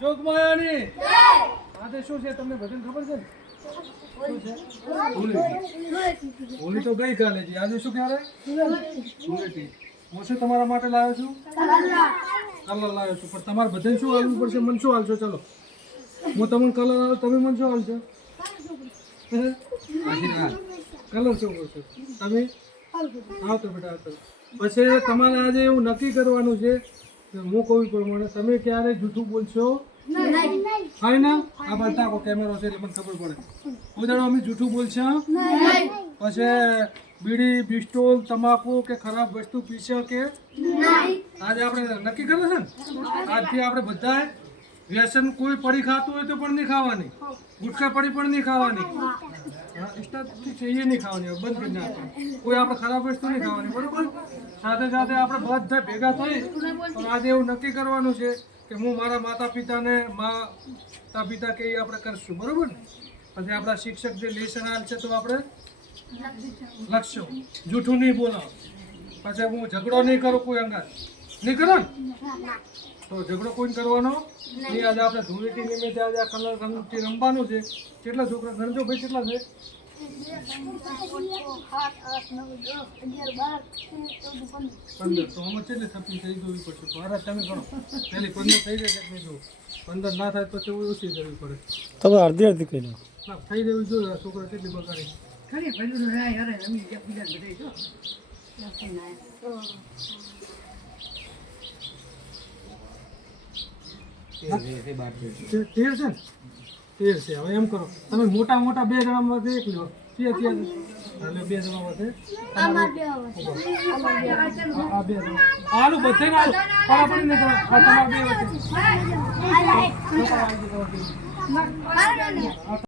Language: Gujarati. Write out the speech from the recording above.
જોગમાયાની આજે શું છે તમને બધાને ખબર છે હોળી તો ગઈ કાલે છે આજે શું કહેવાય ધૂળેટી હું શું તમારા માટે લાવ્યો છું કલર લાવ્યો છું પણ તમારે બધાને શું હાલવું પડશે મને શું હાલશો ચલો હું તમને કલર આવ્યો તમે મને શું હાલશો કલર શું કરશો તમે આવતો બેટા આવતો પછી તમારે આજે એવું નક્કી કરવાનું છે કે હું કહું પ્રમાણે તમે ક્યારે જૂઠું બોલશો હા ને આ બધા કેમેરો છે એટલે મને ખબર પડે કોઈ દાડો અમે જૂઠું બોલશો પછી બીડી પિસ્તોલ તમાકુ કે ખરાબ વસ્તુ પીશે કે આજે આપણે નક્કી કર્યું છે ને આજથી આપણે બધા વ્યસન કોઈ પડી ખાતું હોય તો પણ નહીં ખાવાની ગુટખા પડી પણ નહીં ખાવાની ઠીક છે એ નહીં ખાવાની બંધ કરી નાખવાની કોઈ આપણે ખરાબ વસ્તુ નહીં ખાવાની બરોબર સાથે સાથે આપણે બધા ભેગા થઈ પણ આજે એવું નક્કી કરવાનું છે કે હું મારા માતા પિતા કે એ આપણે કરશું બરોબર ને પછી આપણા શિક્ષક જે લેસન આલ છે તો આપણે લખશું જૂઠું નહીં બોલાવો પછી હું ઝઘડો નહીં કરું કોઈ અંગાત નહીં કરો ને તો ઝઘડો કોઈ કરવાનો નહીં આજે આપણે ધૂળેટી નિમિત્તે આજે આ કલર રંગથી રમવાનું છે કેટલા છોકરા ગણજો ભાઈ કેટલા છે 15 તો આમાં કેટલી થપી થઈ ગયું પડશે મારા તમે ગણો પહેલી 15 થઈ જાય કેટલી જો 15 ના થાય પછી ઓછી કરવી પડે તમે અડધી કહી દો ના થઈ જવી જોઈએ છોકરા કેટલી બગાડી ખરી ભલું રાય અરે રમી બીજા બધે જો તેર છે હવે એમ કરો તમે મોટા મોટા 2 જણામાં એક લો એટલે 2 જણામાં છે આ 2 જણા આલુ બધે ના પડી ને તમારા 2 વચ્ચે